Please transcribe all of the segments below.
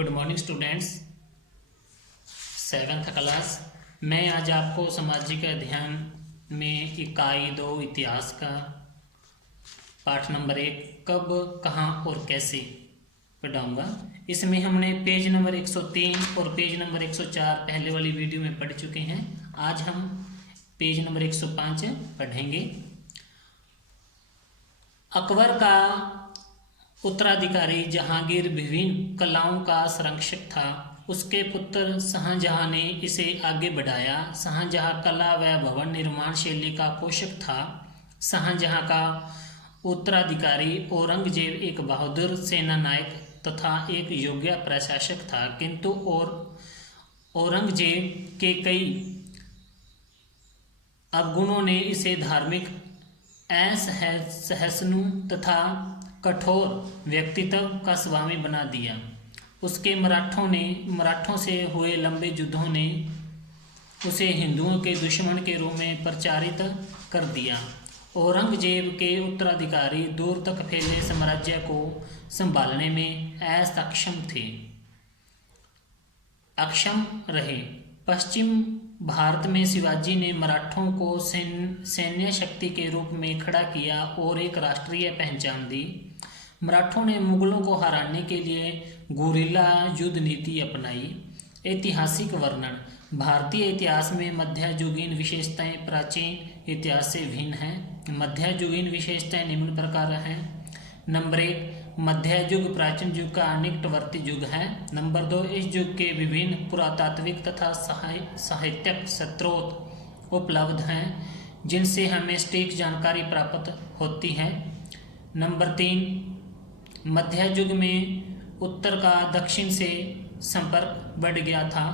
Good morning students, seventh class. मैं आज आपको सामाजिक अध्ययन में इकाई 2 इतिहास का पाठ नंबर 1 कब, कहाँ और कैसे पढ़ाऊँगा। इसमें हमने पेज नंबर 103 और पेज नंबर 104 पहले वाली वीडियो में पढ़ चुके हैं। आज हम पेज नंबर 105 पढ़ेंगे। अकबर का उत्तराधिकारी जहांगीर विभिन्न कलाओं का संरक्षक था। उसके पुत्र शाहजहां ने इसे आगे बढ़ाया। शाहजहां कला व भवन निर्माण शैली का पोषक था। शाहजहां का उत्तराधिकारी औरंगजेब एक बहादुर सेना नायक तथा एक योग्य प्रशासक था, किंतु औरंगजेब के कई अवगुणों ने इसे धार्मिक, असहिष्णु तथा कठोर व्यक्तित्व का स्वामी बना दिया। उसके मराठों से हुए लंबे युद्धों ने उसे हिंदुओं के दुश्मन के रूप में प्रचारित कर दिया। औरंगजेब के उत्तराधिकारी दूर तक फैले साम्राज्य को संभालने में अक्षम रहे। पश्चिम भारत में शिवाजी ने मराठों को सैन्य शक्ति के रूप में खड़ा किया और एक राष्ट्रीय पहचान दी। मराठों ने मुगलों को हराने के लिए गुरिल्ला युद्ध नीति अपनाई। ऐतिहासिक वर्णन। भारतीय इतिहास में मध्ययुगीन विशेषताएं प्राचीन इतिहास से भिन्न हैं। मध्ययुगीन विशेषताएं निम्न प्रकार हैं। नंबर 1, मध्य युग प्राचीन युग का निकटवर्ती युग है। नंबर 2, इस युग के विभिन्न पुरातात्विक तथा साहित्यिक स्रोत उपलब्ध हैं जिनसे हमें सटीक जानकारी प्राप्त होती है। नंबर 3, मध्य युग में उत्तर का दक्षिण से संपर्क बढ़ गया था।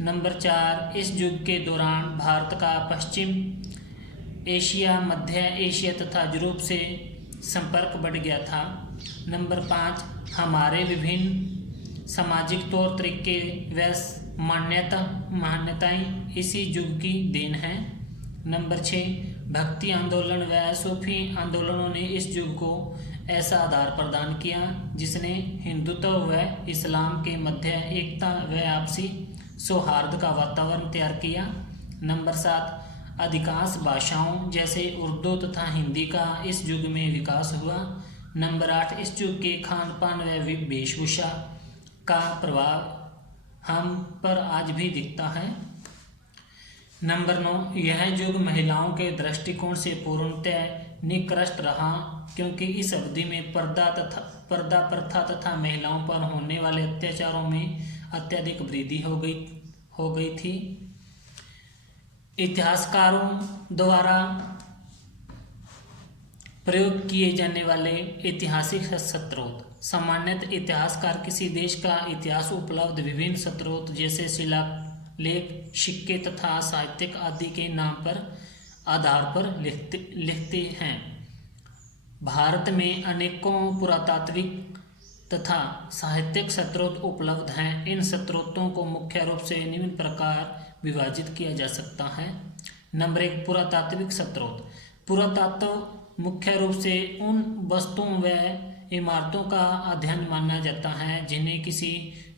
नंबर 4, इस युग के दौरान भारत का पश्चिम एशिया, मध्य एशिया तथा यूरोप से संपर्क बढ़ गया था। नंबर 5, हमारे विभिन्न सामाजिक तौर तरीके व मान्यताएं इसी युग की देन हैं। नंबर 6, भक्ति आंदोलन व सूफी आंदोलनों ने इस युग को ऐसा आधार प्रदान किया जिसने हिंदुत्व व इस्लाम के मध्य एकता व आपसी सौहार्द का वातावरण तैयार किया। नंबर 7, अधिकांश भाषाओं जैसे उर्दू तथा हिंदी का इस युग में विकास हुआ। नंबर 8, इस युग के खान पान व वेशभूषा का प्रभाव हम पर आज भी दिखता है। नंबर 9, यह युग महिलाओं के दृष्टिकोण से पूर्णतः निकृष्ट रहा, क्योंकि इस अवधि में पर्दा प्रथा तथा महिलाओं पर होने वाले अत्याचारों में अत्यधिक वृद्धि हो गई थी। इतिहासकारों द्वारा प्रयोग किए जाने वाले ऐतिहासिक स्रोत। सामान्यतः इतिहासकार किसी देश का इतिहास उपलब्ध विभिन्न स्रोत जैसे शिलालेख, सिक्के तथा साहित्यिक आदि के नाम पर आधार पर लिखते हैं। भारत में अनेकों पुरातात्विक तथा साहित्यिक स्रोत उपलब्ध हैं। इन स्रोतों को मुख्य रूप से निम्न प्रकार विभाजित किया जा सकता है। नंबर 1, पुरातात्विक स्रोत। पुरातत्व मुख्य रूप से उन वस्तुओं व इमारतों का अध्ययन माना जाता है जिन्हें किसी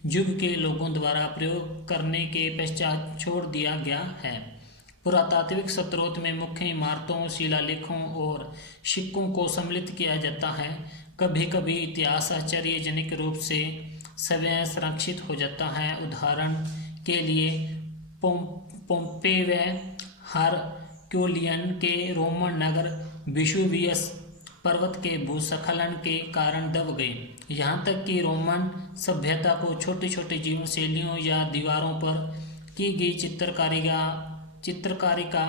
युग के लोगों द्वारा प्रयोग करने के पश्चात छोड़ दिया गया है। पुरातात्विक स्रोत में मुख्य इमारतों, शिलालेखों और सिक्कों को सम्मिलित किया जाता है। कभी कभी इतिहास आश्चर्यजनक रूप से स्वयं संरक्षित हो जाता है। उदाहरण के लिए पोम्पेई व हरक्यूलियन के रोमन नगर वेसुवियस पर्वत के भूस्खलन के कारण दब गए। यहाँ तक कि रोमन सभ्यता को छोटी छोटी जीवन शैलियों या दीवारों पर की गई चित्रकारी का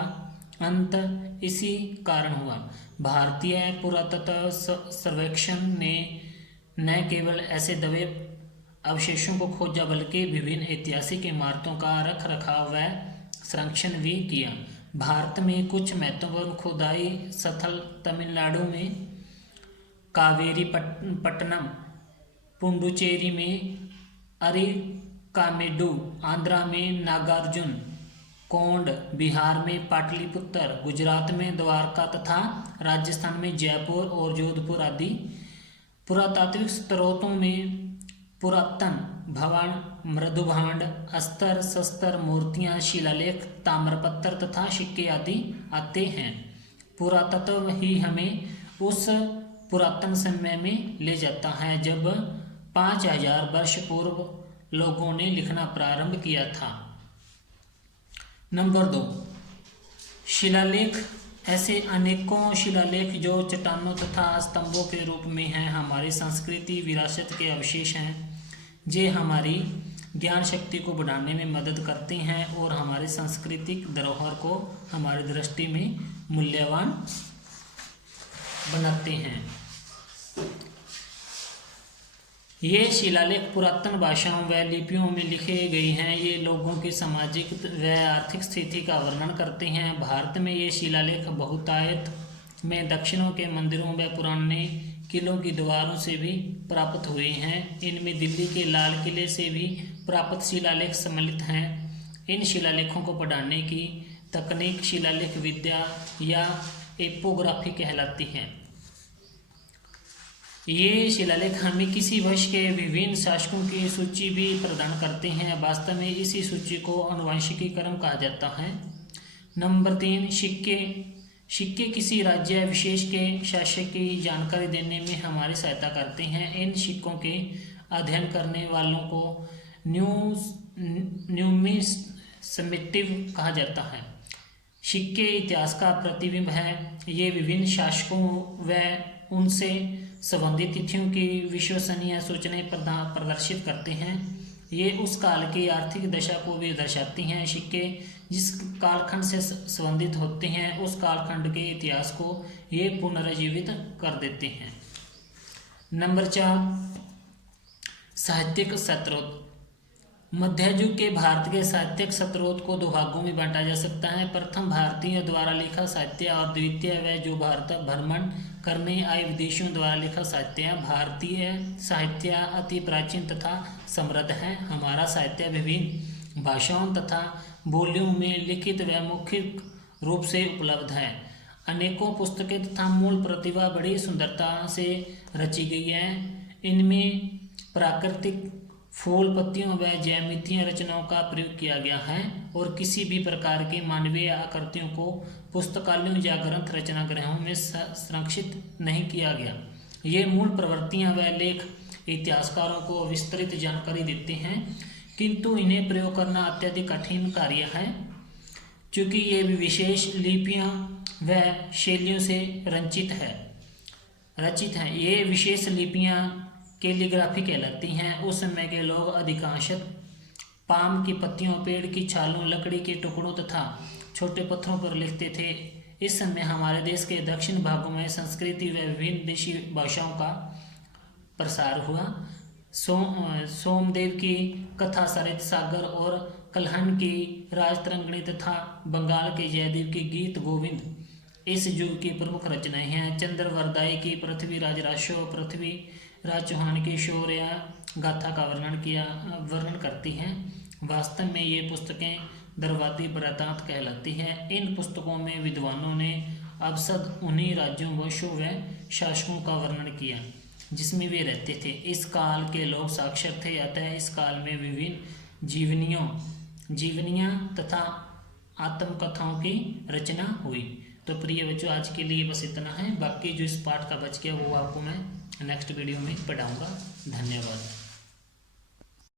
अंत इसी कारण हुआ। भारतीय पुरातत्व सर्वेक्षण ने न केवल ऐसे दबे अवशेषों को खोजा बल्कि विभिन्न ऐतिहासिक इमारतों का रख रखाव व संरक्षण भी किया। भारत में कुछ महत्वपूर्ण खुदाई स्थल तमिलनाडु में कावेरीपट्टनम, पुडुचेरी में अरिकामेडु, आंध्रा में नागार्जुन कोंड, बिहार में पाटलिपुत्र, गुजरात में द्वारका तथा राजस्थान में जयपुर और जोधपुर आदि पुरातात्विक स्रोतों में पुरातन भवन, मृदुभांड, अस्त्र शस्त्र, मूर्तियां, शिलालेख, ताम्रपत्र तथा सिक्के आदि आते हैं। पुरातत्व ही हमें उस पुरातन समय में ले जाता है जब 5000 वर्ष पूर्व लोगों ने लिखना प्रारंभ किया था। नंबर 2, शिलालेख। ऐसे अनेकों शिलालेख जो चट्टानों तथा स्तंभों के रूप में हैं हमारी संस्कृति विरासत के अवशेष हैं। जे हमारी ज्ञान शक्ति को बढ़ाने में मदद करते हैं और हमारे सांस्कृतिक धरोहर को हमारी दृष्टि में मूल्यवान बनाते हैं। ये शिलालेख पुरातन भाषाओं व लिपियों में लिखे गए हैं। ये लोगों की सामाजिक व आर्थिक स्थिति का वर्णन करते हैं। भारत में ये शिलालेख बहुतायत में दक्षिणों के मंदिरों व पुराने किलों की दीवारों से भी प्राप्त हुए हैं। इनमें दिल्ली के लाल किले से भी प्राप्त शिलालेख सम्मिलित हैं। इन शिलालेखों को पढ़ने की तकनीक शिलालेख विद्या या एपोग्राफी कहलाती है। ये शिलालेख हमें किसी वर्ष के विभिन्न शासकों की सूची भी प्रदान करते हैं। वास्तव में इसी सूची को आनुवंशिकीकरण कहा जाता है। नंबर 3, सिक्के। सिक्के किसी राज्य विशेष के शासक की जानकारी देने में हमारी सहायता करते हैं। इन सिक्कों के अध्ययन करने वालों को न्यूमिस्मेटिव कहा जाता है। सिक्के इतिहास का प्रतिबिंब है। ये विभिन्न शासकों व उनसे संबंधित तिथियों की विश्वसनीय सूचनाएं प्रदर्शित करते हैं। ये उस काल की आर्थिक दशा को भी दर्शाती हैं। सिक्के जिस कालखंड से संबंधित होते हैं उस कालखंड के इतिहास को ये पुनर्जीवित कर देते हैं। नंबर 4, साहित्यिक स्रोत। मध्ययुग के भारत के साहित्यिक स्रोत को 2 भागों में बांटा जा सकता है। प्रथम भारतीय द्वारा लिखा साहित्य और द्वितीय वह जो भारत भ्रमण करने आए विदेशियों द्वारा लिखा साहित्य। भारतीय साहित्य अति प्राचीन तथा समृद्ध है। हमारा साहित्य विभिन्न भाषाओं तथा बोलियों में लिखित व मौखिक रूप से उपलब्ध है। अनेकों पुस्तकें तथा मूल प्रतिभा बड़ी सुंदरता से रची गई है। इनमें प्राकृतिक फूल पत्तियों व ज्यामितीय रचनाओं का प्रयोग किया गया है और किसी भी प्रकार की मानवीय आकृतियों को पुस्तकालयों या ग्रंथ रचना गृहों में संरक्षित नहीं किया गया। ये मूल प्रवृत्तियां व लेख इतिहासकारों को विस्तृत जानकारी देते हैं, किंतु इन्हें प्रयोग करना अत्यधिक कठिन कार्य है क्योंकि ये विशेष लिपियां व शैलियों से रचित हैं। ये विशेष लिपियां कैलीग्राफी कहलाती हैं। उस समय के लोग अधिकांशतः पाम की पत्तियों, पेड़ की छालों, लकड़ी के टुकड़ों तथा छोटे पत्थरों पर लिखते थे। इस समय हमारे देश के दक्षिण भागों में संस्कृति व विभिन्न देशी भाषाओं का प्रसार हुआ। सोमदेव की कथा, सरित सागर और कल्हण की राजतरंगिणी तथा बंगाल के जयदेव की गीत गोविंद इस युग की प्रमुख रचनाएं हैं। चंद्रवरदाई की पृथ्वीराज राजो, पृथ्वीराज चौहान की शौर्य गाथा का वर्णन करती हैं। वास्तव में ये पुस्तकें दरवादी वृत्तांत कहलाती हैं। इन पुस्तकों में विद्वानों ने अवसद उन्हीं राज्यों, वंशों व शासकों का वर्णन किया जिसमें वे रहते थे। इस काल के लोग साक्षर थे, अतः इस काल में विभिन्न जीवनियाँ तथा आत्मकथाओं की रचना हुई। तो प्रिय बच्चों, आज के लिए बस इतना है। बाकी जो इस पाठ का बच गया वो आपको मैं नेक्स्ट वीडियो में पढ़ाऊँगा। धन्यवाद।